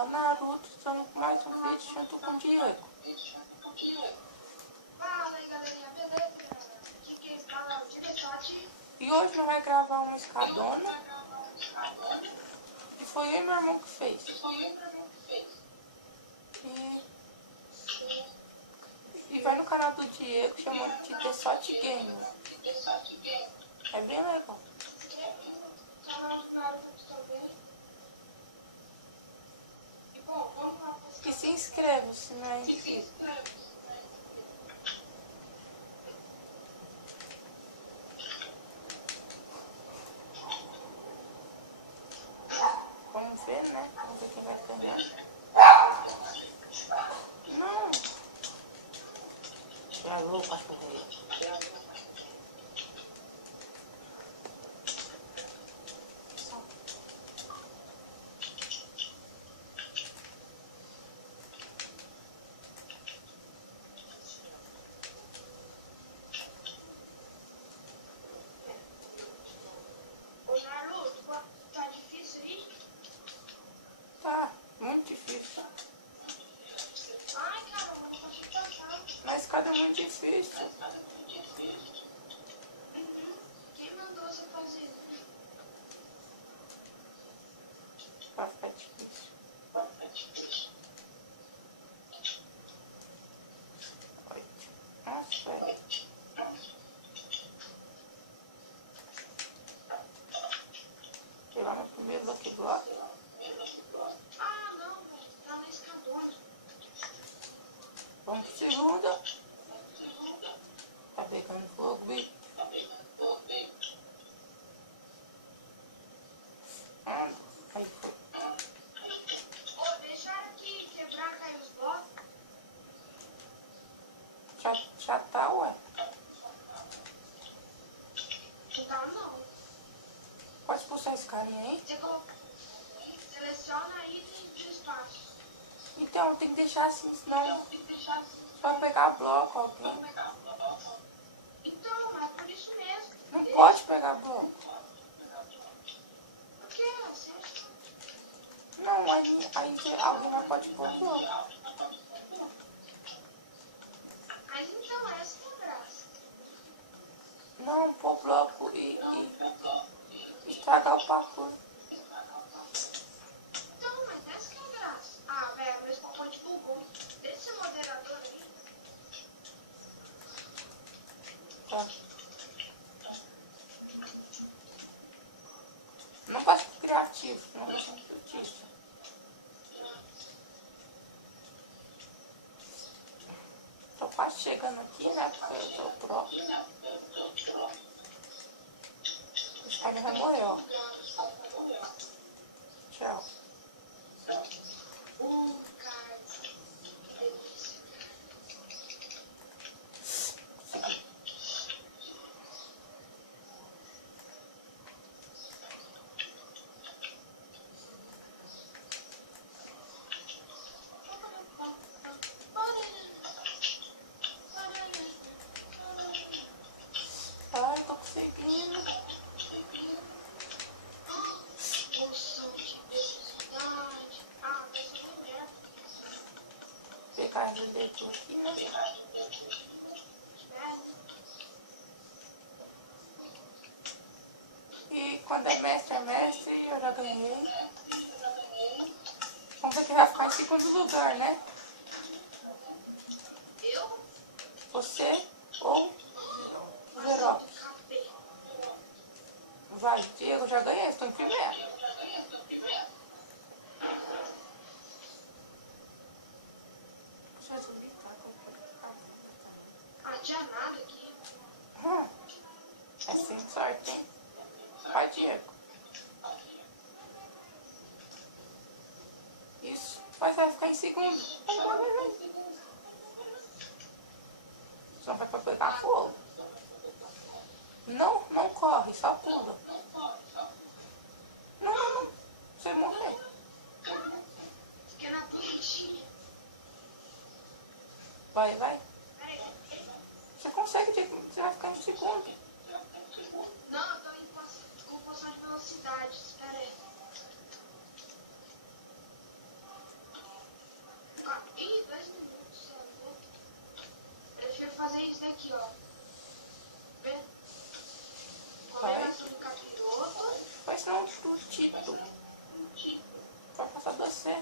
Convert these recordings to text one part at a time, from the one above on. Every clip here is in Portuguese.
galera, Naruto, estamos com mais um vídeo junto com o Diego. Fala aí, galerinha, beleza? Aqui quem fala é o Diretóti. E hoje nós vamos gravar uma escadona. E foi eu e meu irmão que fez. E vai no canal do Diego, chamando de The Shot Game. É bem legal. E se inscreva se não é inscrito. Vamos ver, né? Vamos ver quem vai ganhar. Não! Já louco, acho que eu ganhei. Ô, Naruto, tá difícil aí? Tá, muito difícil. Ai, caramba, não consigo passar. Na escada é muito difícil. Quem mandou você fazer? Vai ficar difícil. Nossa, velho. Sei lá, no primeiro Lucky Block. Ah, não, tá na escadona. Vamos pro segundo. Tá pegando fogo, bicho. Anda. Aí foi. Ô, deixaram aqui quebrar, cair os blocos. Já tá, ué. Não tá, não. Pode expulsar esse carinha aí? Você seleciona aí do espaço. Então, tem que deixar assim, senão vai pegar bloco alguém. Então, mas por isso mesmo. Não pode pegar bloco. Por quê? Você... Não, aí alguém mais pode pôr bloco. Mas então, essa é a graça. Não, pôr bloco e estragar o parkour. Então, mas essa que é a graça. Ah, velho, meu spot bugou. Deixa esse moderador aí. Tá. Não pode ser criativo, não deixa muito disso. Tô quase chegando aqui, né? Porque eu sou pro. Esse cara vai morrer, ó. Tchau. Cara, que delícia. Ai, tô conseguindo. Poção de velocidade. Ah, mas eu tô merda. Pegar as letras aqui, né? E quando é mestre, eu já ganhei. Vamos ver quem vai ficar em segundo lugar, né? Eu? Você ou o Verox? Vai, Diego, já ganhei, estou em primeiro. Ah, tinha nada aqui. É sem sorte, hein? Vai, Diego. Isso, vai ficar em segundo. Vai. Só vai pra pegar fogo. Não corre, só pula. Não. Você vai morrer. Fica na bonitinha. Vai. Você consegue, Diego, você vai ficar em segundo. Não, eu tô com poção de velocidade. Espera aí. do Tito. Vai passar você.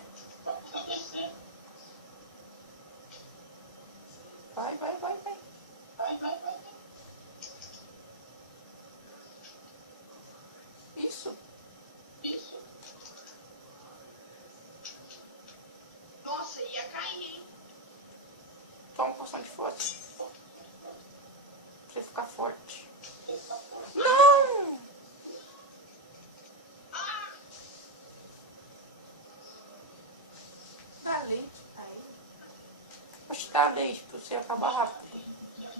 Vai, vai, vai, vai. Isso. Nossa, ia cair, hein? Toma poção de força. Pra você ficar forte. Não! Tá leite aí. Vou te dar leite pra você acabar rápido. Eu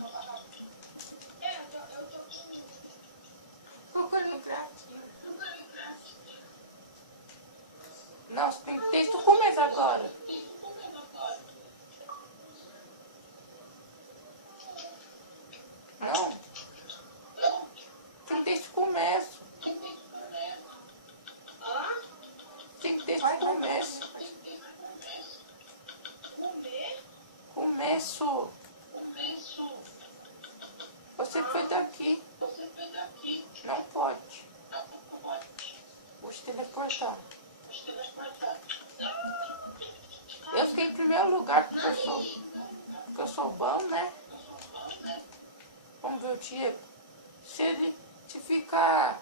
tô aqui. Procura no pratinho. Não, você tem que ter isso começo agora. Não. Tem que ter isso começo. Hã? Tem que ter isso começo. Comer? Começo. Você foi daqui. Não pode. Vou te teleportar. Eu fiquei em primeiro lugar porque eu sou bom, né? Vamos ver o Diego. Se ficar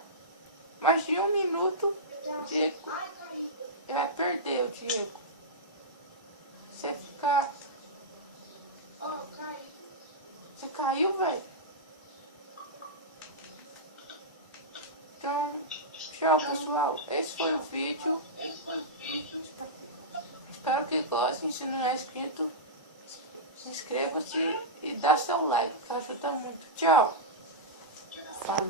mais de 1 minuto, o Diego Ai, caí. ele vai perder o Diego. Se ficar. Ó, caí. Você caiu, velho? Então, tchau, pessoal. Esse foi o vídeo. Espero que gostem. Se não é inscrito, inscreva-se e dá seu like, que ajuda muito. Tchau. Falou.